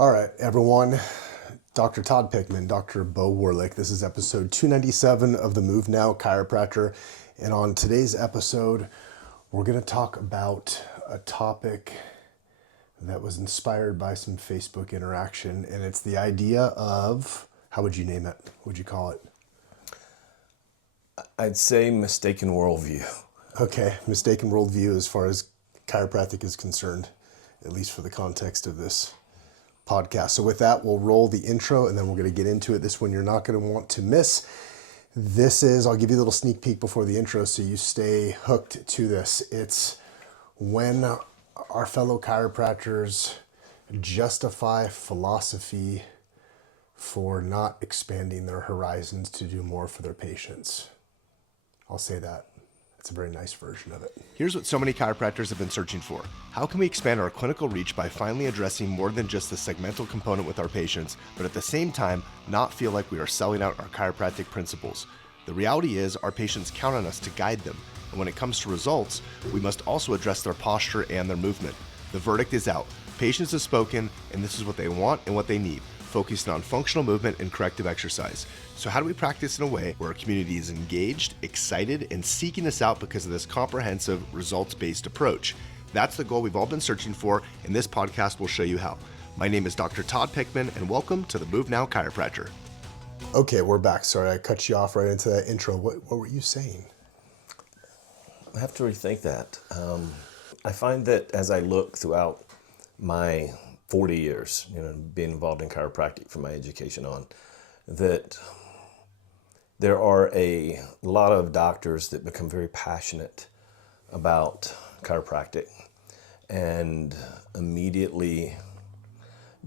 All right, everyone. Dr. Todd Pickman, Dr. Beau Warlick. This is episode 297 of the Move Now Chiropractor. And on today's episode, we're going to talk about a topic that was inspired by some Facebook interaction. And it's the idea of, how would you name it? What would you call it? I'd say mistaken worldview. Okay, mistaken worldview as far as chiropractic is concerned, at least for the context of this podcast. So with that, we'll roll the intro and then we're going to get into it. This one you're not going to want to miss. This is, I'll give you a little sneak peek before the intro so you stay hooked to this. It's when our fellow chiropractors justify philosophy for not expanding their horizons to do more for their patients. I'll say that. It's a very nice version of it. Here's what so many chiropractors have been searching for. How can we expand our clinical reach by finally addressing more than just the segmental component with our patients, but at the same time, not feel like we are selling out our chiropractic principles? The reality is our patients count on us to guide them. And when it comes to results, we must also address their posture and their movement. The verdict is out. Patients have spoken, and this is what they want and what they need, focusing on functional movement and corrective exercise. So how do we practice in a way where our community is engaged, excited, and seeking us out because of this comprehensive, results-based approach? That's the goal we've all been searching for, and this podcast will show you how. My name is Dr. Todd Pickman, and welcome to the Move Now Chiropractor. Okay, we're back. Sorry, I cut you off right into that intro. What were you saying? I have to rethink that. I find that as I look throughout my 40 years, being involved in chiropractic from my education on, that there are a lot of doctors that become very passionate about chiropractic and immediately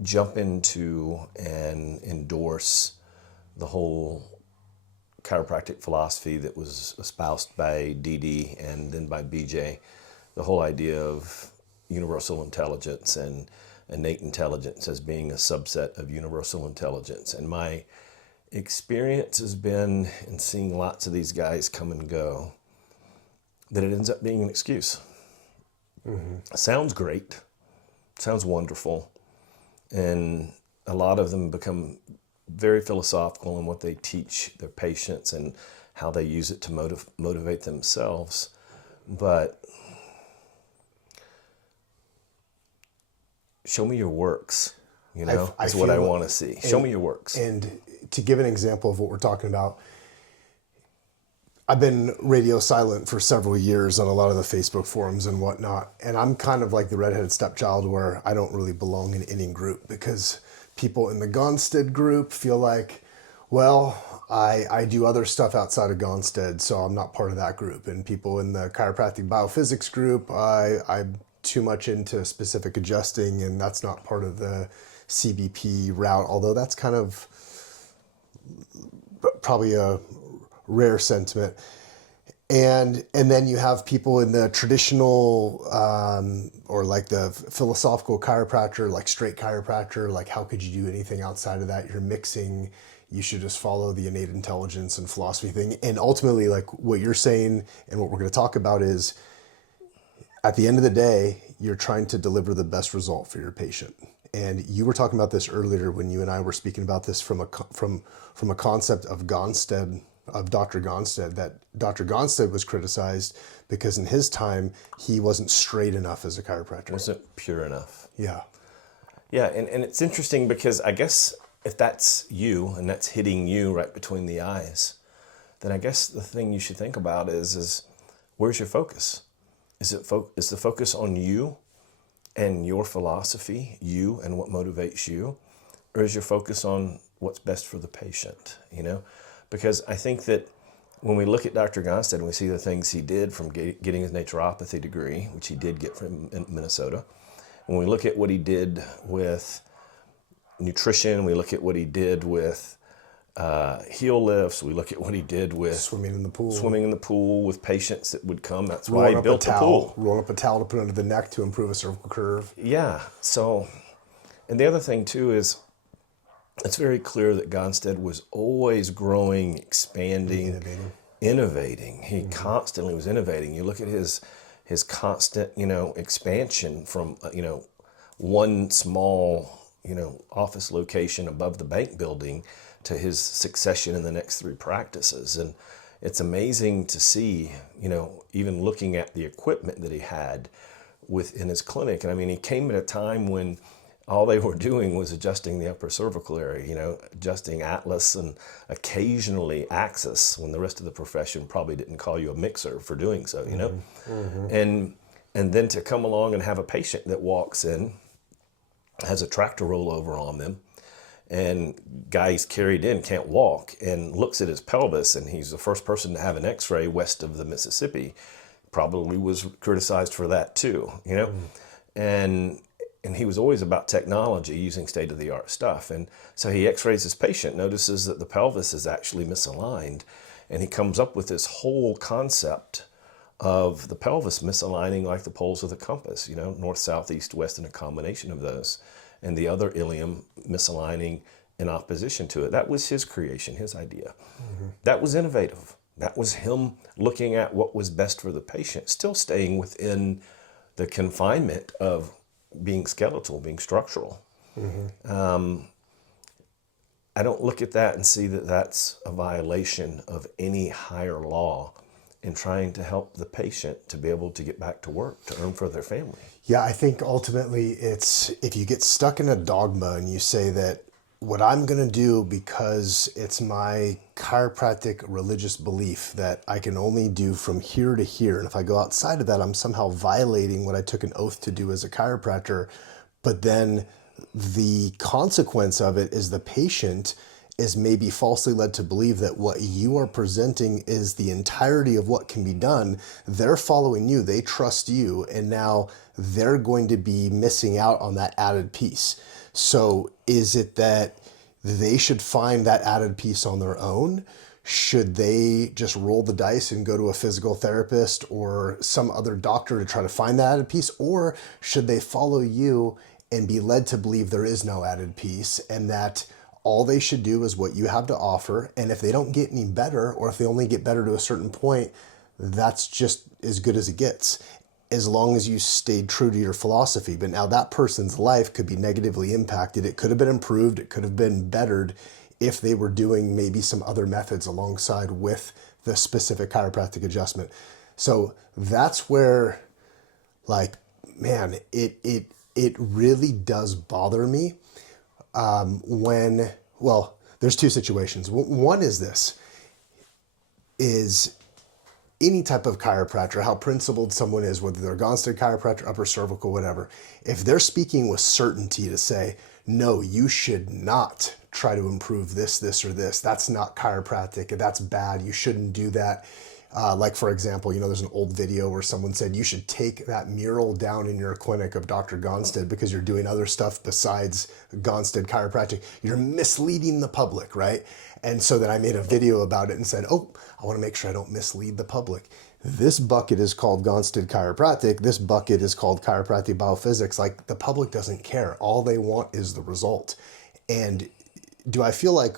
jump into and endorse the whole chiropractic philosophy that was espoused by DD and then by BJ, the whole idea of universal intelligence and innate intelligence as being a subset of universal intelligence. And my experience has been in seeing lots of these guys come and go that it ends up being an excuse. Mm-hmm. Sounds great, sounds wonderful, and a lot of them become very philosophical in what they teach their patients and how they use it to motivate themselves. But show me your works, is what I want to see. Show me your works. And to give an example of what we're talking about, I've been radio silent for several years on a lot of the Facebook forums and whatnot. And I'm kind of like the redheaded stepchild where I don't really belong in any group because people in the Gonstead group feel like, well, I do other stuff outside of Gonstead, so I'm not part of that group. And people in the chiropractic biophysics group, I'm too much into specific adjusting, and that's not part of the CBP route, although that's kind of probably a rare sentiment. And then you have people in the traditional or like the philosophical chiropractor, like straight chiropractor, like how could you do anything outside of that? You're mixing, you should just follow the innate intelligence and philosophy thing. And ultimately, like what you're saying and what we're going to talk about is, at the end of the day, you're trying to deliver the best result for your patient. And you were talking about this earlier when you and I were speaking about this from a concept of Gonstead, of Dr. Gonstead, that Dr. Gonstead was criticized because in his time, he wasn't straight enough as a chiropractor. Wasn't pure enough. Yeah. Yeah, and it's interesting because I guess if that's you and that's hitting you right between the eyes, then I guess the thing you should think about is where's your focus? Is the focus on you and your philosophy, you and what motivates you? Or is your focus on what's best for the patient, Because I think that when we look at Dr. Gonstead and we see the things he did from getting his naturopathy degree, which he did get from Minnesota, when we look at what he did with nutrition, we look at what he did with heel lifts, we look at what he did with swimming in the pool with patients that would come. That's why he built the pool. Rolling up a towel to put under the neck to improve a cervical curve. Yeah. So, and the other thing too is, it's very clear that Gonstead was always growing, expanding, innovating. He constantly was innovating. You look at his constant, expansion from, one small office location above the bank building to his succession in the next 3 practices. And it's amazing to see, even looking at the equipment that he had within his clinic. And I mean, he came at a time when all they were doing was adjusting the upper cervical area, adjusting atlas and occasionally axis, when the rest of the profession probably didn't call you a mixer for doing so, And then to come along and have a patient that walks in, has a tractor rollover on them, and guy's carried in, can't walk, and looks at his pelvis, and he's the first person to have an x-ray west of the Mississippi, probably was criticized for that too, And he was always about technology, using state-of-the-art stuff. And so he x-rays his patient, notices that the pelvis is actually misaligned, and he comes up with this whole concept of the pelvis misaligning like the poles of the compass, north, south, east, west, and a combination of those, and the other ilium misaligning in opposition to it. That was his creation, his idea. That was innovative. That was him looking at what was best for the patient, still staying within the confinement of being skeletal, being structural. I don't look at that and see that that's a violation of any higher law in trying to help the patient to be able to get back to work, to earn for their family. Yeah, I think ultimately it's, if you get stuck in a dogma and you say that what I'm going to do because it's my chiropractic religious belief that I can only do from here to here, and if I go outside of that, I'm somehow violating what I took an oath to do as a chiropractor, but then the consequence of it is the patient is maybe falsely led to believe that what you are presenting is the entirety of what can be done. They're following you, they trust you, and now they're going to be missing out on that added piece. So is it that they should find that added piece on their own? Should they just roll the dice and go to a physical therapist or some other doctor to try to find that added piece? Or should they follow you and be led to believe there is no added piece, and that all they should do is what you have to offer, and if they don't get any better, or if they only get better to a certain point, that's just as good as it gets, as long as you stayed true to your philosophy. But now that person's life could be negatively impacted. It could have been improved. It could have been bettered if they were doing maybe some other methods alongside with the specific chiropractic adjustment. So that's where, like, man, it really does bother me when, well, there's 2 situations. One is this, is any type of chiropractor, how principled someone is, whether they're Gonstead chiropractor, upper cervical, whatever, if they're speaking with certainty to say, no, you should not try to improve this, or this, that's not chiropractic, that's bad, you shouldn't do that. Like, for example, there's an old video where someone said you should take that mural down in your clinic of Dr. Gonstead because you're doing other stuff besides Gonstead chiropractic. You're misleading the public, right? And so then I made a video about it and said, oh, I want to make sure I don't mislead the public. This bucket is called Gonstead chiropractic. This bucket is called chiropractic biophysics. Like, the public doesn't care. All they want is the result. And do I feel like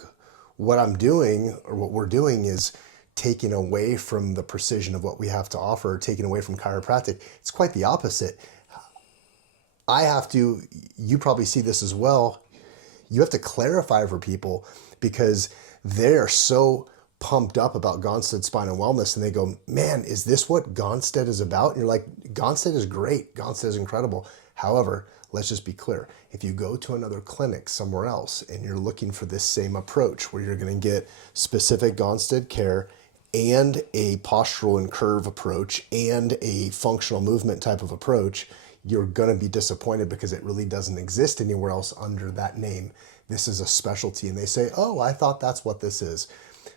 what I'm doing, or what we're doing, is taking away from the precision of what we have to offer, taking away from chiropractic? It's quite the opposite. You probably see this as well, you have to clarify for people because they're so pumped up about Gonstead Spine and Wellness, and they go, man, is this what Gonstead is about? And you're like, Gonstead is great, Gonstead is incredible. However, let's just be clear. If you go to another clinic somewhere else and you're looking for this same approach where you're going to get specific Gonstead care and a postural and curve approach and a functional movement type of approach, you're going to be disappointed because it really doesn't exist anywhere else under that name. This is a specialty. And they say, oh, I thought that's what this is.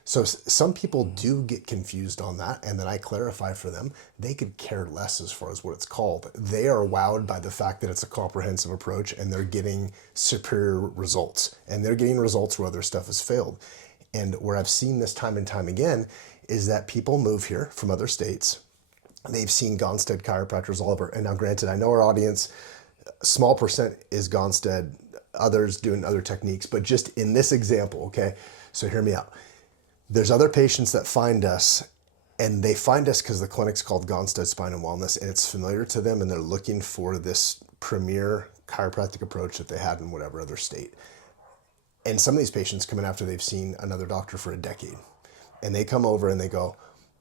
So some people do get confused on that, and then I clarify for them. They could care less as far as what it's called. They are wowed by the fact that it's a comprehensive approach and they're getting superior results. And they're getting results where other stuff has failed. And where I've seen this time and time again is that people move here from other states. They've seen Gonstead chiropractors all over. And now granted, I know our audience, small percent is Gonstead, others doing other techniques, but just in this example, okay? So hear me out. There's other patients that find us, and they find us because the clinic's called Gonstead Spine and Wellness, and it's familiar to them, and they're looking for this premier chiropractic approach that they had in whatever other state. And some of these patients come in after they've seen another doctor for a decade. And they come over and they go,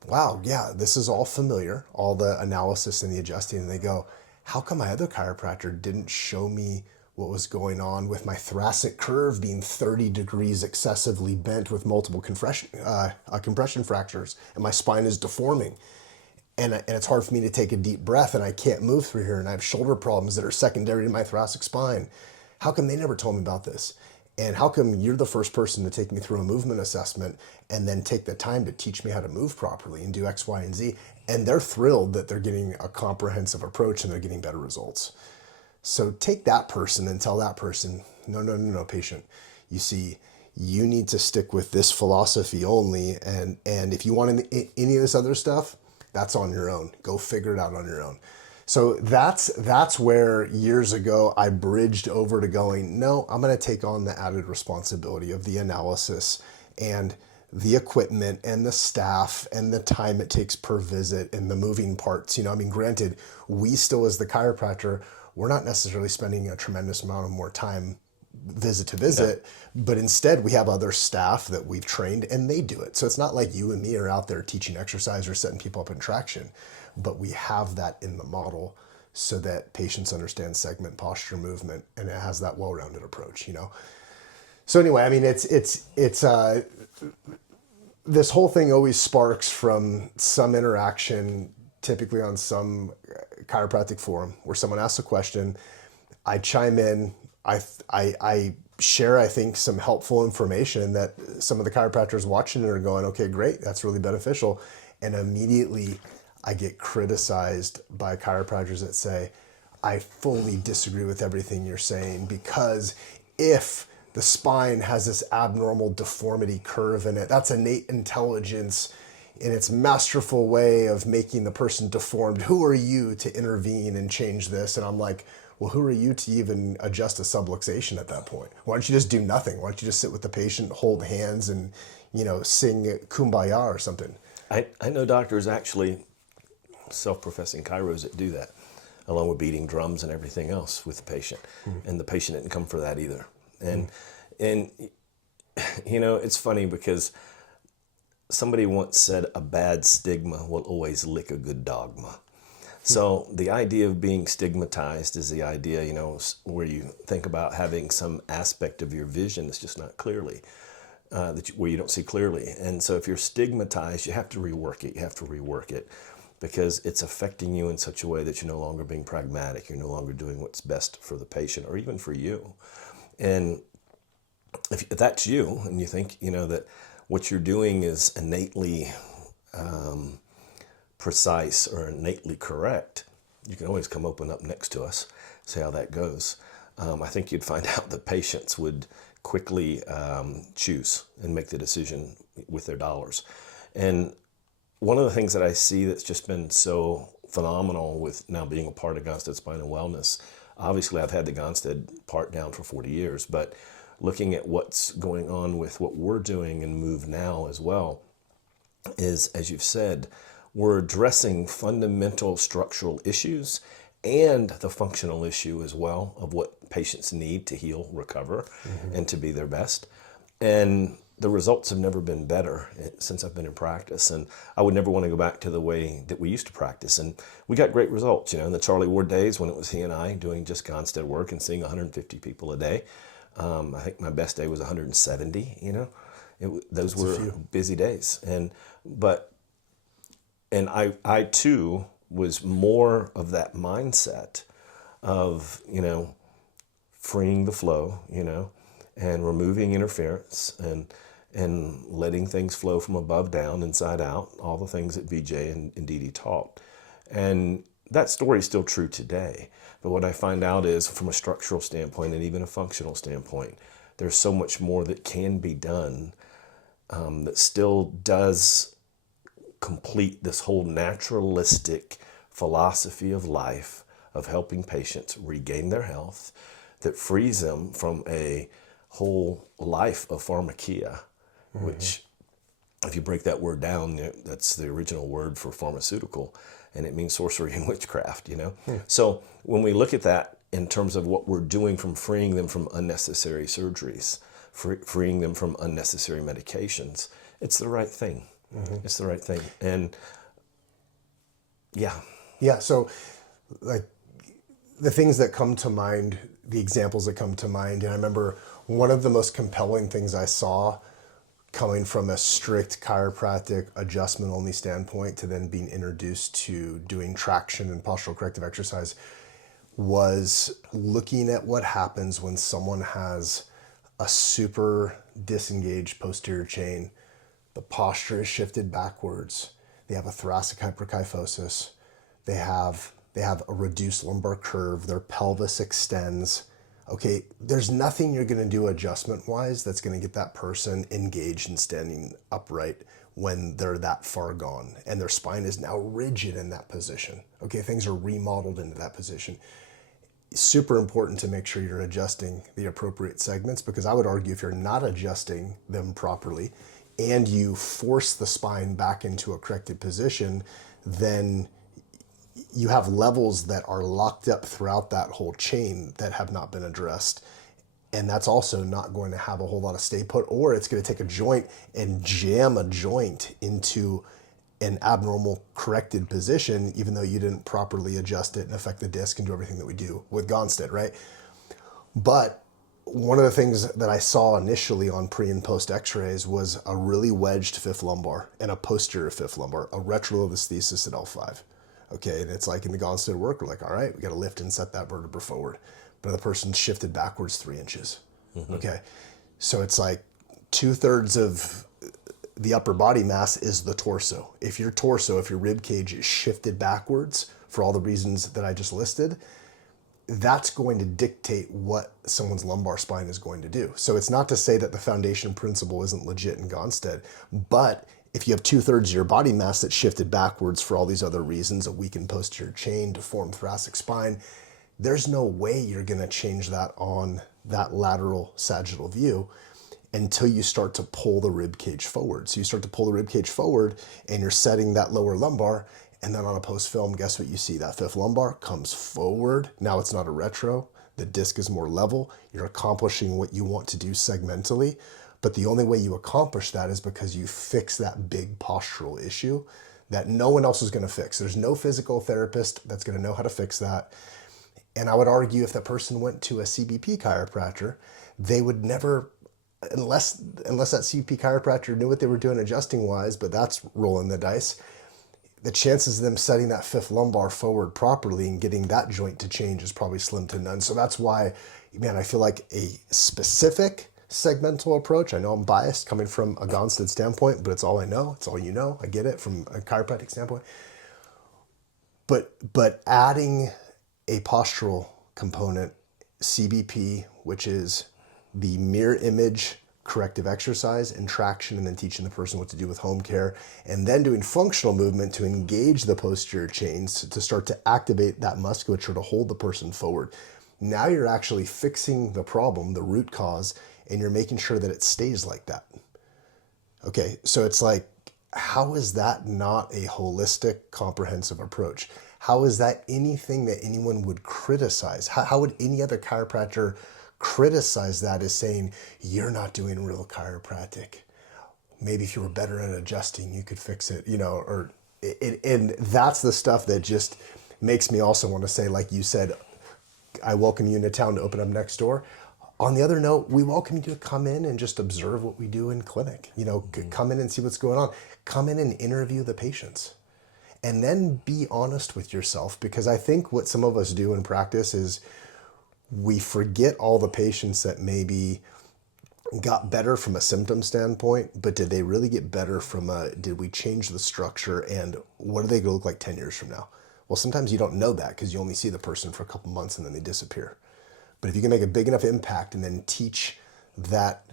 wow, yeah, this is all familiar, all the analysis and the adjusting. And they go, how come my other chiropractor didn't show me what was going on with my thoracic curve being 30 degrees excessively bent with multiple compression fractures, and my spine is deforming? And it's hard for me to take a deep breath, and I can't move through here, and I have shoulder problems that are secondary to my thoracic spine. How come they never told me about this? And how come you're the first person to take me through a movement assessment and then take the time to teach me how to move properly and do X, Y, and Z? And they're thrilled that they're getting a comprehensive approach and they're getting better results. So take that person and tell that person, no, patient. You see, you need to stick with this philosophy only. And if you want any of this other stuff, that's on your own. Go figure it out on your own. So that's where years ago I bridged over to going, no, I'm going to take on the added responsibility of the analysis and the equipment and the staff and the time it takes per visit and the moving parts. Granted, we still, as the chiropractor, we're not necessarily spending a tremendous amount of more time visit to visit, but instead we have other staff that we've trained and they do it. So it's not like you and me are out there teaching exercise or setting people up in traction, but we have that in the model so that patients understand segment, posture, movement, and it has that well-rounded approach, So anyway, this whole thing always sparks from some interaction, typically on some chiropractic forum where someone asks a question, I chime in, I share, I think, some helpful information that some of the chiropractors watching it are going, okay, great, that's really beneficial. And immediately I get criticized by chiropractors that say, I fully disagree with everything you're saying, because if the spine has this abnormal deformity curve in it, that's innate intelligence in its masterful way of making the person deformed. Who are you to intervene and change this? And I'm like, well, who are you to even adjust a subluxation at that point? Why don't you just do nothing? Why don't you just sit with the patient, hold hands, and sing Kumbaya or something? I know doctors, actually, self-professing chiros, that do that, along with beating drums and everything else with the patient. And the patient didn't come for that either. And it's funny because somebody once said a bad stigma will always lick a good dogma. So the idea of being stigmatized is the idea, where you think about having some aspect of your vision that's just not clearly, where you don't see clearly. And so if you're stigmatized, you have to rework it. You have to rework it because it's affecting you in such a way that you're no longer being pragmatic. You're no longer doing what's best for the patient or even for you. And if that's you and you think, that what you're doing is innately precise or innately correct, you can always come open up next to us, see how that goes. I think you'd find out that patients would quickly choose and make the decision with their dollars. And one of the things that I see that's just been so phenomenal with now being a part of Gonstead Spine and Wellness, obviously I've had the Gonstead part down for 40 years, but looking at what's going on with what we're doing and Move Now as well is, as you've said, we're addressing fundamental structural issues and the functional issue as well of what patients need to heal, recover, and to be their best. And the results have never been better since I've been in practice. And I would never want to go back to the way that we used to practice. And we got great results, in the Charlie Ward days when it was he and I doing just Gonstead work and seeing 150 people a day. I think my best day was 170, those were busy days. And I too was more of that mindset of, freeing the flow, and removing interference and letting things flow from above down, inside out, all the things that VJ and Dee Dee taught. And that story is still true today. But what I find out is, from a structural standpoint and even a functional standpoint, there's so much more that can be done that still does complete this whole naturalistic philosophy of life of helping patients regain their health, that frees them from a whole life of pharmakia, which, if you break that word down, that's the original word for pharmaceutical, and it means sorcery and witchcraft, So when we look at that in terms of what we're doing from freeing them from unnecessary surgeries, freeing them from unnecessary medications, it's the right thing. It's the right thing. And yeah. Yeah. So like the things that come to mind, the examples that come to mind, and I remember one of the most compelling things I saw coming from a strict chiropractic adjustment only standpoint to then being introduced to doing traction and postural corrective exercise was looking at what happens when someone has a super disengaged posterior chain. The posture is shifted backwards. They have a thoracic hyperkyphosis. They have a reduced lumbar curve. Their pelvis extends. Okay, there's nothing you're going to do adjustment-wise that's going to get that person engaged and standing upright when they're that far gone and their spine is now rigid in that position. Okay, things are remodeled into that position. It's super important to make sure you're adjusting the appropriate segments, because I would argue if you're not adjusting them properly and you force the spine back into a corrected position, then you have levels that are locked up throughout that whole chain that have not been addressed. And that's also not going to have a whole lot of stay put, or it's going to take a joint and jam a joint into an abnormal corrected position, even though you didn't properly adjust it and affect the disc and do everything that we do with Gonstead, right? But one of the things that I saw initially on pre and post x-rays was a really wedged fifth lumbar and a posterior fifth lumbar, a retrolithothesis at L5. Okay, and it's like in the Gonstead work, we're like, all right, we got to lift and set that vertebra forward. But the person shifted backwards 3 inches. Okay, so it's like 2/3 of the upper body mass is the torso. If your rib cage is shifted backwards for all the reasons that I just listed, that's going to dictate what someone's lumbar spine is going to do. So it's not to say that the foundation principle isn't legit in Gonstead, but if you have 2/3 of your body mass that's shifted backwards for all these other reasons, a weakened posterior chain, deformed thoracic spine, there's no way you're going to change that on that lateral sagittal view until you start to pull the rib cage forward. So you start to pull the rib cage forward and you're setting that lower lumbar, and then on a post film, guess what you see? That fifth lumbar comes forward. Now it's not a retro. The disc is more level. You're accomplishing what you want to do segmentally. But the only way you accomplish that is because you fix that big postural issue that no one else is going to fix. There's no physical therapist that's going to know how to fix that. And I would argue if that person went to a CBP chiropractor, they would never, unless that CBP chiropractor knew what they were doing adjusting wise, but that's rolling the dice, the chances of them setting that fifth lumbar forward properly and getting that joint to change is probably slim to none. So that's why, man, I feel like a specific segmental approach. I know I'm biased coming from a Gonstead standpoint, but it's all I know. It's all you know. I get it from a chiropractic standpoint. But adding a postural component, CBP, which is the mirror image corrective exercise and traction, and then teaching the person what to do with home care, and then doing functional movement to engage the posterior chains to start to activate that musculature to hold the person forward. Now you're actually fixing the problem, the root cause, and you're making sure that it stays like that. Okay, so it's like, how is that not a holistic, comprehensive approach? How is that anything that anyone would criticize? How would any other chiropractor criticize that as saying, you're not doing real chiropractic? Maybe if you were better at adjusting, you could fix it, and that's the stuff that just makes me also want to say, like you said, I welcome you into town to open up next door. On the other note, we welcome you to come in and just observe what we do in clinic. Come in and see what's going on. Come in and interview the patients. And then be honest with yourself, because I think what some of us do in practice is we forget all the patients that maybe got better from a symptom standpoint, but did they really get better did we change the structure, and what are they going to look like 10 years from now? Well, sometimes you don't know that because you only see the person for a couple months and then they disappear. But if you can make a big enough impact and then teach that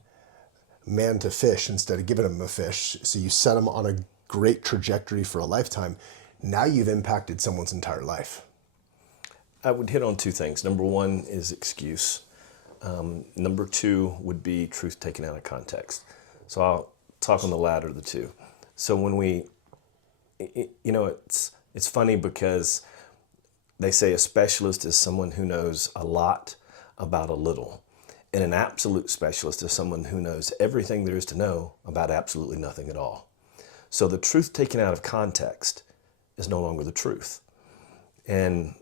man to fish instead of giving him a fish, so you set him on a great trajectory for a lifetime, now you've impacted someone's entire life. I would hit on two things. Number one is excuse. Number two would be truth taken out of context. So I'll talk on the latter of the two. So when it's funny because they say a specialist is someone who knows a lot about a little. And an absolute specialist is someone who knows everything there is to know about absolutely nothing at all. So the truth taken out of context is no longer the truth. And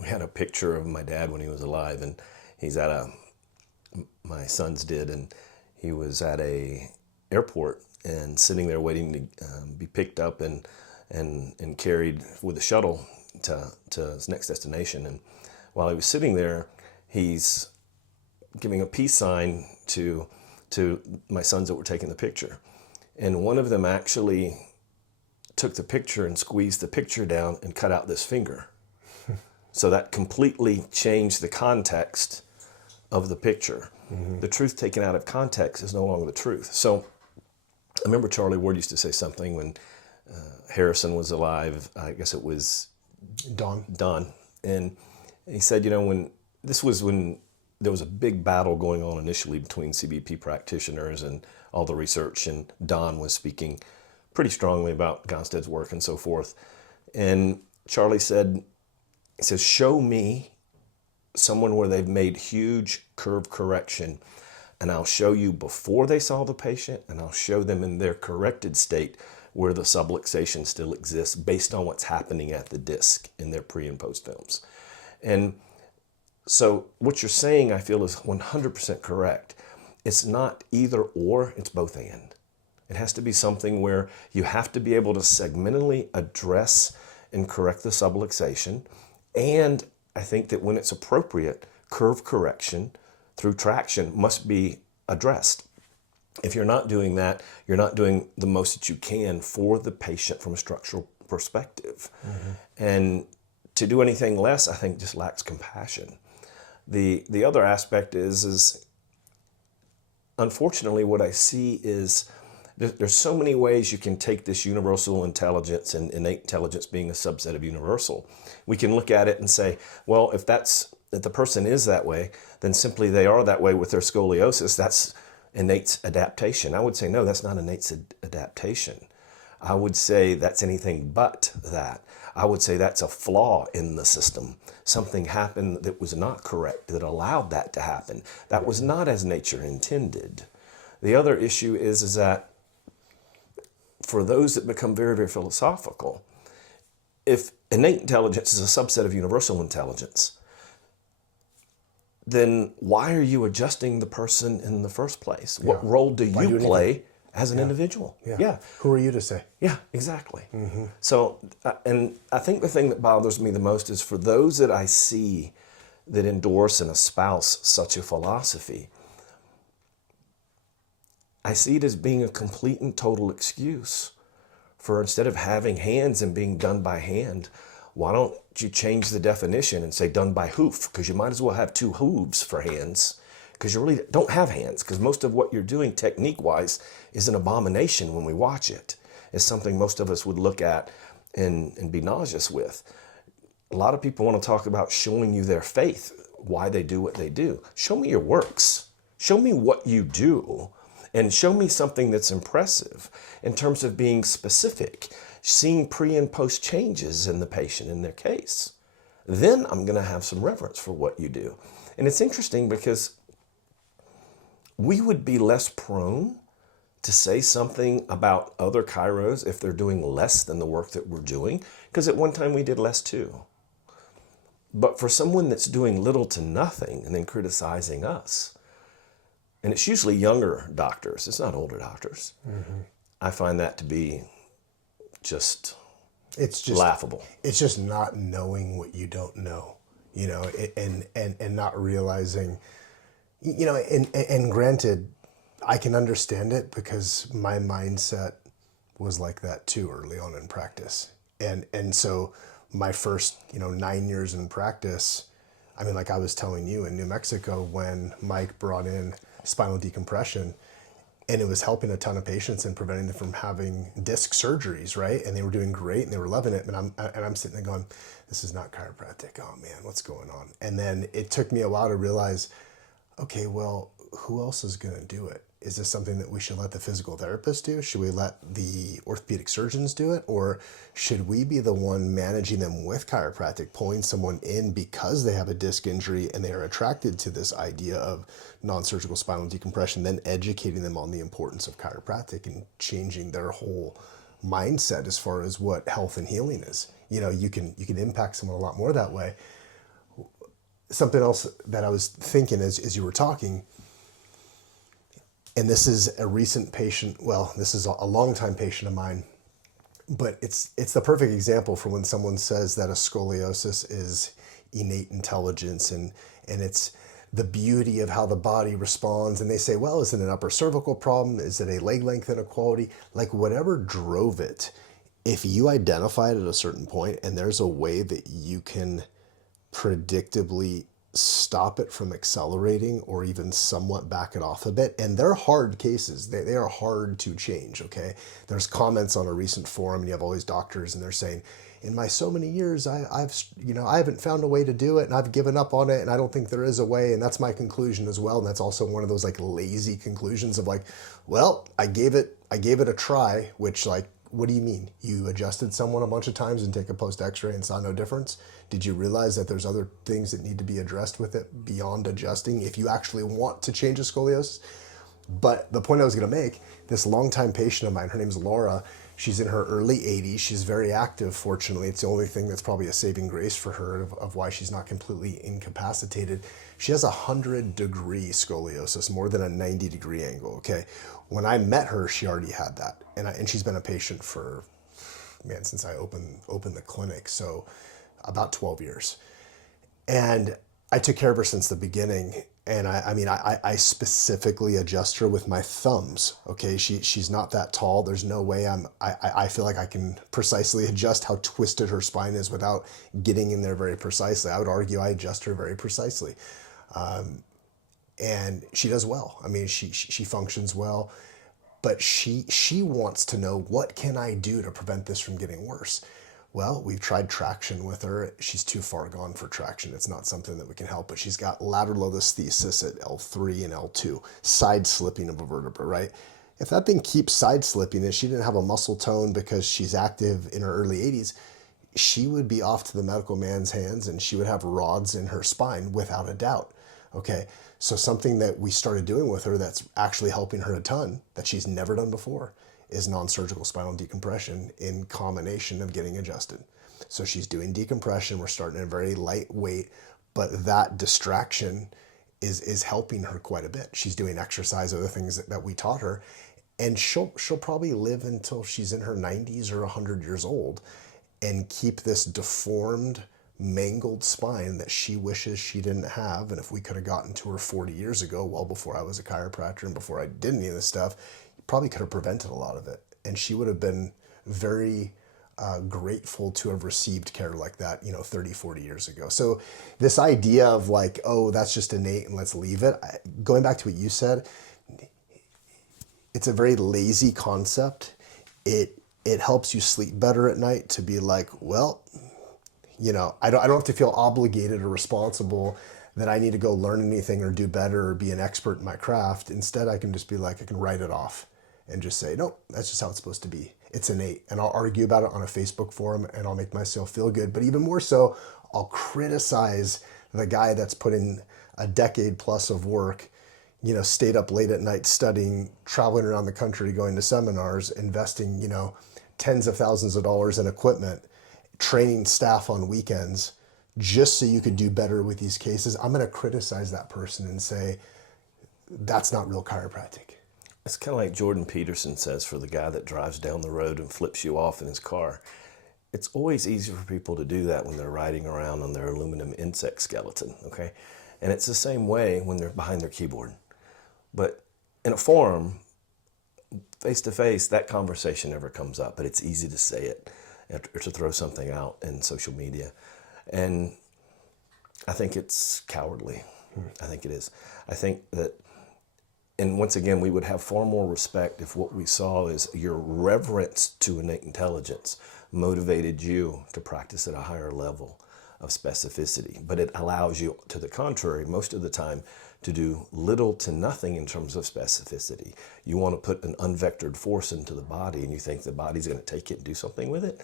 we had a picture of my dad when he was alive, and he's at my sons did, and he was at a airport and sitting there waiting to be picked up and carried with a shuttle to his next destination. And while he was sitting there, he's giving a peace sign to my sons that were taking the picture. And one of them actually took the picture and squeezed the picture down and cut out this finger. So that completely changed the context of the picture. Mm-hmm. The truth taken out of context is no longer the truth. So I remember Charlie Ward used to say something when Harrison was alive. I guess it was Don. And he said, when there was a big battle going on initially between CBP practitioners and all the research, and Don was speaking pretty strongly about Gonstead's work and so forth. And Charlie said, show me someone where they've made huge curve correction, and I'll show you before they saw the patient, and I'll show them in their corrected state where the subluxation still exists based on what's happening at the disc in their pre and post films. And so what you're saying, I feel, is 100% correct. It's not either or, it's both and. It has to be something where you have to be able to segmentally address and correct the subluxation. And I think that when it's appropriate, curve correction through traction must be addressed. If you're not doing that, you're not doing the most that you can for the patient from a structural perspective. Mm-hmm. And to do anything less, I think, just lacks compassion. The other aspect is unfortunately what I see is there's so many ways you can take this universal intelligence and innate intelligence being a subset of universal. We can look at it and say, well, if the person is that way, then simply they are that way with their scoliosis. That's innate adaptation. I would say, no, that's not innate adaptation. I would say that's anything but that. I would say that's a flaw in the system. Something happened that was not correct, that allowed that to happen. That was not as nature intended. The other issue is that for those that become very, very philosophical, if innate intelligence is a subset of universal intelligence, then why are you adjusting the person in the first place? Yeah. What role do you play as an individual? Yeah. Who are you to say? Yeah, exactly. Mm-hmm. So, and I think the thing that bothers me the most is for those that I see that endorse and espouse such a philosophy, I see it as being a complete and total excuse for, instead of having hands and being done by hand, why don't you change the definition and say done by hoof? Because you might as well have two hooves for hands, because you really don't have hands, because most of what you're doing technique-wise is an abomination when we watch it. It's something most of us would look at and be nauseous with. A lot of people want to talk about showing you their faith, why they do what they do. Show me your works. Show me what you do. And show me something that's impressive in terms of being specific, seeing pre and post changes in the patient in their case. Then I'm going to have some reverence for what you do. And it's interesting because we would be less prone to say something about other chiros if they're doing less than the work that we're doing, because at one time we did less too. But for someone that's doing little to nothing and then criticizing us, and it's usually younger doctors, it's not older doctors, mm-hmm. I find that to be just laughable. It's just not knowing what you don't know, and not realizing, and granted, I can understand it because my mindset was like that too early on in practice. And so my first, 9 years in practice, I mean, like I was telling you in New Mexico when Mike brought in spinal decompression, and it was helping a ton of patients and preventing them from having disc surgeries, right? And they were doing great and they were loving it. And I'm sitting there going, this is not chiropractic. Oh man, what's going on? And then it took me a while to realize, okay, well, who else is going to do it? is this something that we should let the physical therapist do? Should we let the orthopedic surgeons do it? Or should we be the one managing them with chiropractic, pulling someone in because they have a disc injury and they are attracted to this idea of non-surgical spinal decompression, then educating them on the importance of chiropractic and changing their whole mindset as far as what health and healing is. You can impact someone a lot more that way. Something else that I was thinking as you were talking, and this is a recent patient, well, this is a longtime patient of mine, but it's the perfect example for when someone says that a scoliosis is innate intelligence and it's the beauty of how the body responds. And they say, well, is it an upper cervical problem? Is it a leg length inequality? Like whatever drove it, if you identify it at a certain point and there's a way that you can predictably stop it from accelerating or even somewhat back it off a bit. And they're hard cases. They are hard to change, okay? There's comments on a recent forum and you have all these doctors and they're saying, in my so many years, I haven't found a way to do it and I've given up on it and I don't think there is a way. And that's my conclusion as well. And that's also one of those like lazy conclusions of like, well, I gave it a try, which like, what do you mean? You adjusted someone a bunch of times and take a post x-ray and saw no difference? Did you realize that there's other things that need to be addressed with it beyond adjusting if you actually want to change a scoliosis? But the point I was going to make, this longtime patient of mine, her name's Laura. She's in her early 80s. She's very active, fortunately. It's the only thing that's probably a saving grace for her of why she's not completely incapacitated. She has a 100-degree scoliosis, more than a 90-degree angle, okay? When I met her, she already had that. And she's been a patient for, since I opened the clinic, so about 12 years. And I took care of her since the beginning. And I specifically adjust her with my thumbs. Okay, she's not that tall. There's no way I feel like I can precisely adjust how twisted her spine is without getting in there very precisely. I would argue I adjust her very precisely, and she does well. I mean, she functions well, but she wants to know, what can I do to prevent this from getting worse? Well, we've tried traction with her. She's too far gone for traction. It's not something that we can help, but she's got lateral listhesis at L3 and L2, side slipping of a vertebra, right? If that thing keeps side slipping and she didn't have a muscle tone because she's active in her early 80s, she would be off to the medical man's hands and she would have rods in her spine without a doubt. Okay, so something that we started doing with her that's actually helping her a ton, that she's never done before, is non-surgical spinal decompression in combination of getting adjusted. So she's doing decompression. We're starting at a very lightweight, but that distraction is helping her quite a bit. She's doing exercise, other things that we taught her, and she'll probably live until she's in her 90s or 100 years old and keep this deformed, mangled spine that she wishes she didn't have. And if we could have gotten to her 40 years ago, well before I was a chiropractor and before I did any of this stuff, probably could have prevented a lot of it. And she would have been very grateful to have received care like that, 30, 40 years ago. So this idea of like, oh, that's just innate and let's leave it. Going back to what you said, it's a very lazy concept. It helps you sleep better at night to be like, well, I don't have to feel obligated or responsible that I need to go learn anything or do better or be an expert in my craft. Instead, I can just be like, I can write it off and just say, nope, that's just how it's supposed to be. It's innate. And I'll argue about it on a Facebook forum and I'll make myself feel good. But even more so, I'll criticize the guy that's put in a decade plus of work, stayed up late at night studying, traveling around the country, going to seminars, investing, tens of thousands of dollars in equipment, training staff on weekends, just so you could do better with these cases. I'm going to criticize that person and say, that's not real chiropractic. It's kind of like Jordan Peterson says for the guy that drives down the road and flips you off in his car. It's always easy for people to do that when they're riding around on their aluminum insect skeleton, okay? And it's the same way when they're behind their keyboard. But in a forum, face-to-face, that conversation never comes up, but it's easy to say it or to throw something out in social media. And I think it's cowardly. I think it is. I think that, and once again, we would have far more respect if what we saw is your reverence to innate intelligence motivated you to practice at a higher level of specificity. But it allows you, to the contrary, most of the time, to do little to nothing in terms of specificity. You want to put an unvectored force into the body and you think the body's going to take it and do something with it.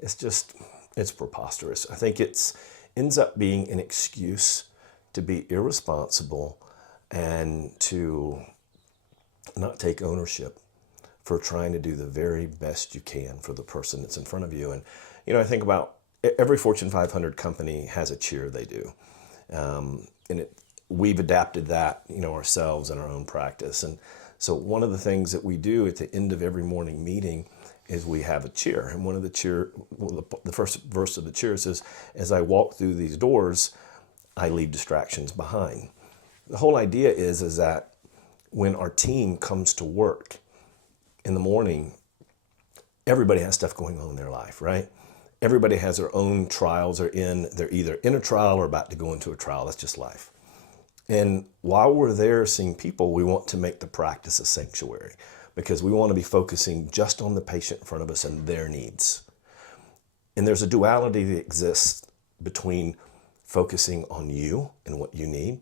It's preposterous. I think it ends up being an excuse to be irresponsible and to not take ownership for trying to do the very best you can for the person that's in front of you. And, I think about every Fortune 500 company has a cheer they do. We've adapted that, ourselves in our own practice. And so one of the things that we do at the end of every morning meeting is we have a cheer. And one of the first verse of the cheer says, as I walk through these doors, I leave distractions behind. The whole idea is that when our team comes to work in the morning, everybody has stuff going on in their life, right? Everybody has their own trials they're either in a trial or about to go into a trial. That's just life. And while we're there seeing people, we want to make the practice a sanctuary because we want to be focusing just on the patient in front of us and their needs. And there's a duality that exists between focusing on you and what you need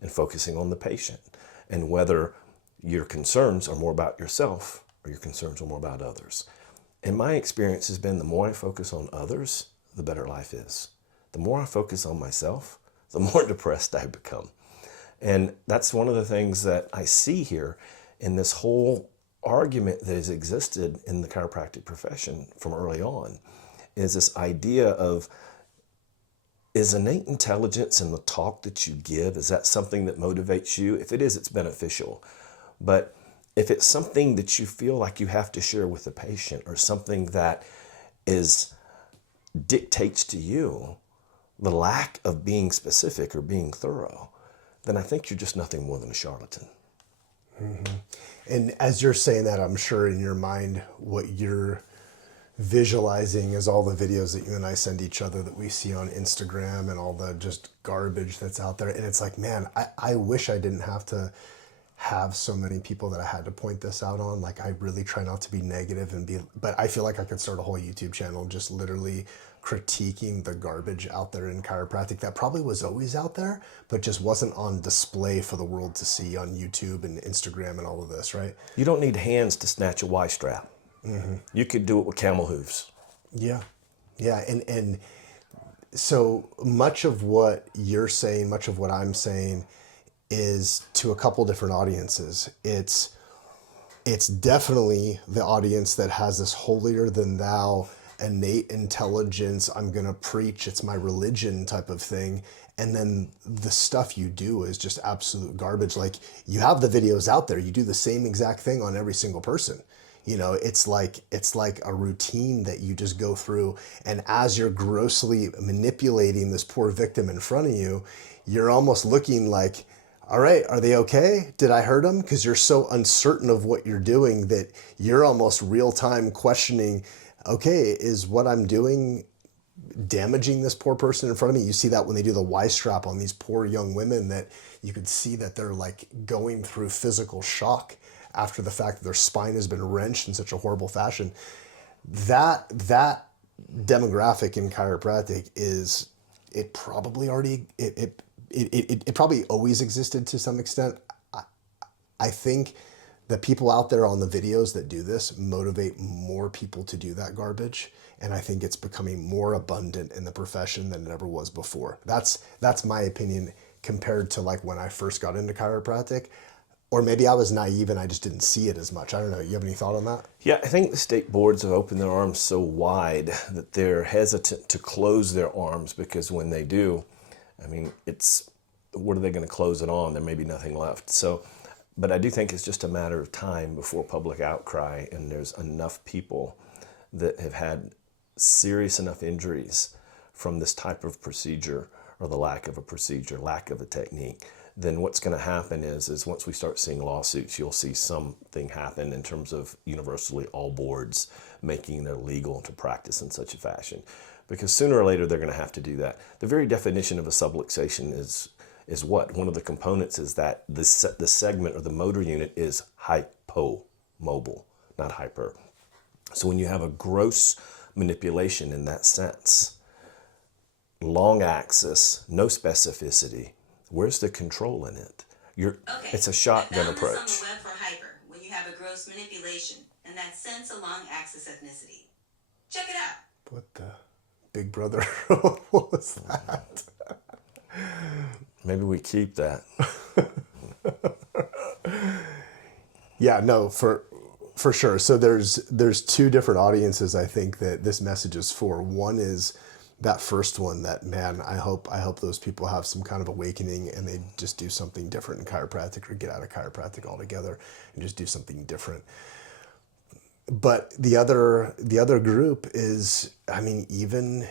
and focusing on the patient, and whether your concerns are more about yourself or your concerns are more about others. And my experience has been the more I focus on others, the better life is. The more I focus on myself, the more depressed I become. And that's one of the things that I see here in this whole argument that has existed in the chiropractic profession from early on, is this idea of, is innate intelligence in the talk that you give, is that something that motivates you? If it is, it's beneficial. But if it's something that you feel like you have to share with the patient or something that dictates to you the lack of being specific or being thorough, then I think you're just nothing more than a charlatan. Mm-hmm. And as you're saying that, I'm sure in your mind, what you're visualizing is all the videos that you and I send each other that we see on Instagram and all the just garbage that's out there. And it's like, man, I wish I didn't have to have so many people that I had to point this out on. Like, I really try not to be negative but I feel like I could start a whole YouTube channel just literally critiquing the garbage out there in chiropractic that probably was always out there, but just wasn't on display for the world to see on YouTube and Instagram and all of this, right? You don't need hands to snatch a Y strap. Mm-hmm. You could do it with camel hooves. Yeah. Yeah. And so much of what you're saying, much of what I'm saying is to a couple different audiences. It's definitely the audience that has this holier than thou, innate intelligence, I'm going to preach, it's my religion type of thing. And then the stuff you do is just absolute garbage. Like, you have the videos out there, you do the same exact thing on every single person. It's like a routine that you just go through. And as you're grossly manipulating this poor victim in front of you, you're almost looking like, all right, are they okay? Did I hurt them? Because you're so uncertain of what you're doing that you're almost real time questioning, okay, is what I'm doing damaging this poor person in front of me? You see that when they do the Y strap on these poor young women, that you could see that they're like going through physical shock after the fact that their spine has been wrenched in such a horrible fashion. That demographic in chiropractic it probably always existed to some extent. I think the people out there on the videos that do this motivate more people to do that garbage. And I think it's becoming more abundant in the profession than it ever was before. That's my opinion compared to like when I first got into chiropractic. Or maybe I was naive and I just didn't see it as much. I don't know. You have any thought on that? Yeah, I think the state boards have opened their arms so wide that they're hesitant to close their arms, because when they do, I mean, what are they going to close it on? There may be nothing left. So, but I do think it's just a matter of time before public outcry and there's enough people that have had serious enough injuries from this type of procedure, or the lack of a procedure, lack of a technique. Then what's going to happen is once we start seeing lawsuits, you'll see something happen in terms of universally all boards making it illegal to practice in such a fashion. Because sooner or later, they're going to have to do that. The very definition of a subluxation is what? One of the components is that the segment or the motor unit is hypomobile, not hyper. So when you have a gross manipulation in that sense, long axis, no specificity, where's the control in it? It's a shotgun I found approach. this on the web for hyper, when you have a gross manipulation, and that sense along axis ethnicity. Check it out. What the? Big Brother? What was that? Maybe we keep that. Yeah, no, for sure. So there's two different audiences I think that this message is for. One is that first one that, man, I hope those people have some kind of awakening and they just do something different in chiropractic or get out of chiropractic altogether and just do something different. But the other group is, I mean, even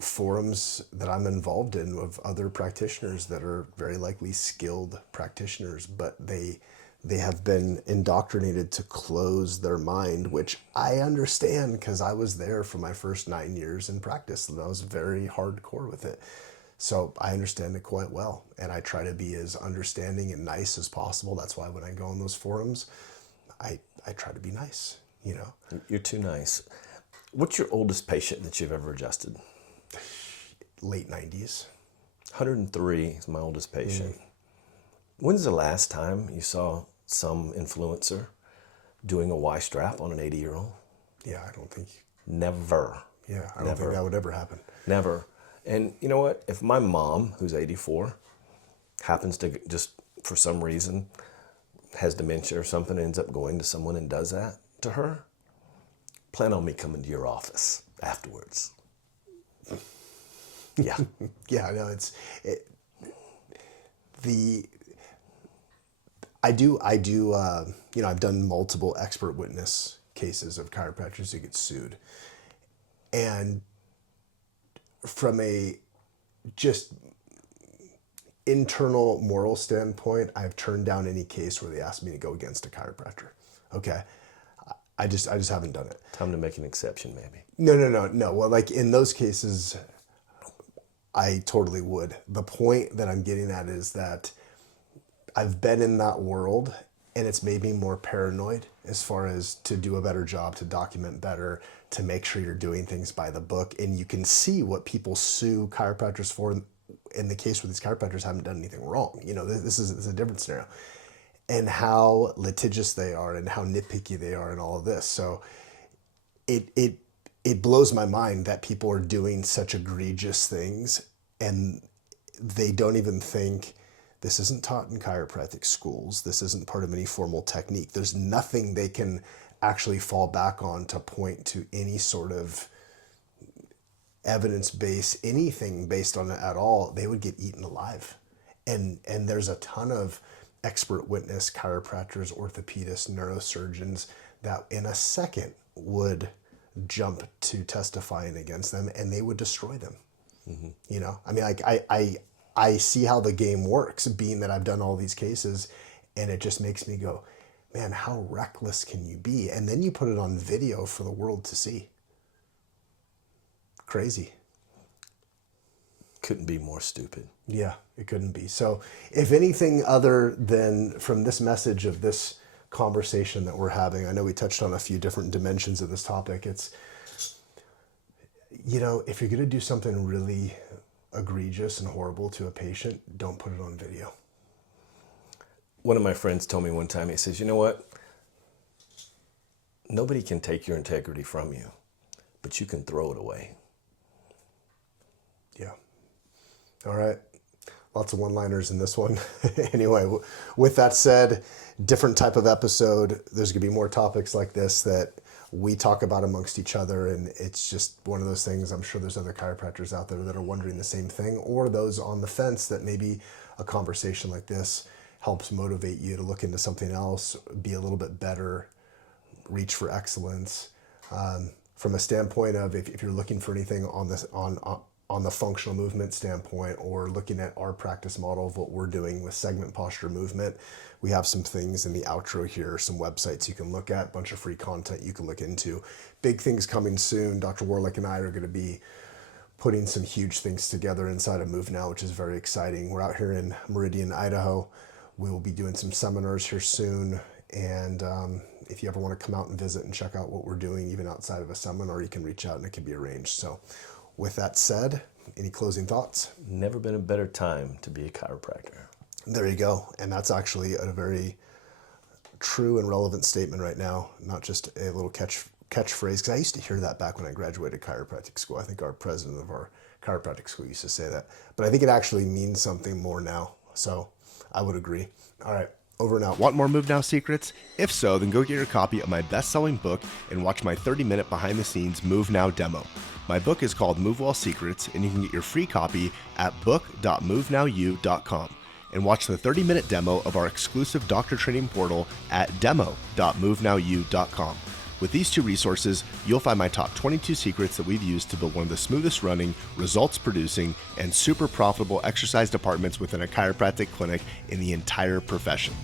forums that I'm involved in of other practitioners that are very likely skilled practitioners, but they have been indoctrinated to close their mind, which I understand because I was there for my first 9 years in practice and I was very hardcore with it. So I understand it quite well. And I try to be as understanding and nice as possible. That's why when I go on those forums, I try to be nice, you know. You're too nice. What's your oldest patient that you've ever adjusted? Late 90s. 103 is my oldest patient. When's the last time you saw some influencer doing a Y strap on an 80-year-old? Yeah, I don't think. Never. Yeah, I don't think that would ever happen. Never. And you know what? If my mom, who's 84, happens to just, for some reason, has dementia or something, ends up going to someone and does that to her, plan on me coming to your office afterwards. Yeah. Yeah, no, I do, you know, I've done multiple expert witness cases of chiropractors who get sued. And from a just internal moral standpoint, I've turned down any case where they asked me to go against a chiropractor. Okay. I just haven't done it. Time to make an exception, maybe. No. Well, like in those cases, I totally would. The point that I'm getting at is that I've been in that world and it's made me more paranoid as far as to do a better job, to document better, to make sure you're doing things by the book. And you can see what people sue chiropractors for in the case where these chiropractors haven't done anything wrong. You know, this is a different scenario. And how litigious they are and how nitpicky they are and all of this. So it blows my mind that people are doing such egregious things and they don't even think this isn't taught in chiropractic schools. This isn't part of any formal technique. There's nothing they can actually fall back on to point to any sort of evidence base, anything based on it at all. They would get eaten alive. And there's a ton of expert witness chiropractors, orthopedists, neurosurgeons that in a second would jump to testifying against them and they would destroy them. Mm-hmm. You know, I mean, like I see how the game works, being that I've done all these cases, and it just makes me go, man, how reckless can you be? And then you put it on video for the world to see. Crazy. Couldn't be more stupid. Yeah, it couldn't be. So if anything other than from this message of this conversation that we're having, I know we touched on a few different dimensions of this topic. It's, you know, if you're going to do something really egregious and horrible to a patient, don't put it on video. One of my friends told me one time, he says, you know what? Nobody can take your integrity from you, but you can throw it away. Yeah. All right. Lots of one-liners in this one. Anyway, with that said, different type of episode. There's going to be more topics like this that we talk about amongst each other, and it's just one of those things. I'm sure there's other chiropractors out there that are wondering the same thing, or those on the fence that maybe a conversation like this helps motivate you to look into something else, be a little bit better, reach for excellence. From a standpoint of if you're looking for anything on this on the functional movement standpoint, or looking at our practice model of what we're doing with segment posture movement, we have some things in the outro here, some websites you can look at, bunch of free content you can look into. Big things coming soon. Dr. Warlick and I are going to be putting some huge things together inside of Move Now, which is very exciting. We're out here in Meridian, Idaho. We will be doing some seminars here soon. And if you ever want to come out and visit and check out what we're doing, even outside of a seminar, you can reach out and it can be arranged. So with that said, any closing thoughts? Never been a better time to be a chiropractor. There you go. And that's actually a very true and relevant statement right now, not just a little catchphrase, because I used to hear that back when I graduated chiropractic school. I think our president of our chiropractic school used to say that, but I think it actually means something more now. So I would agree. All right, over and out. Want more Move Now secrets? If so, then go get your copy of my best-selling book and watch my 30-minute behind-the-scenes Move Now demo. My book is called Move Well Secrets, and you can get your free copy at book.movenowyou.com. And watch the 30-minute demo of our exclusive doctor training portal at demo.movenowyou.com. With these two resources, you'll find my top 22 secrets that we've used to build one of the smoothest running, results producing, and super profitable exercise departments within a chiropractic clinic in the entire profession.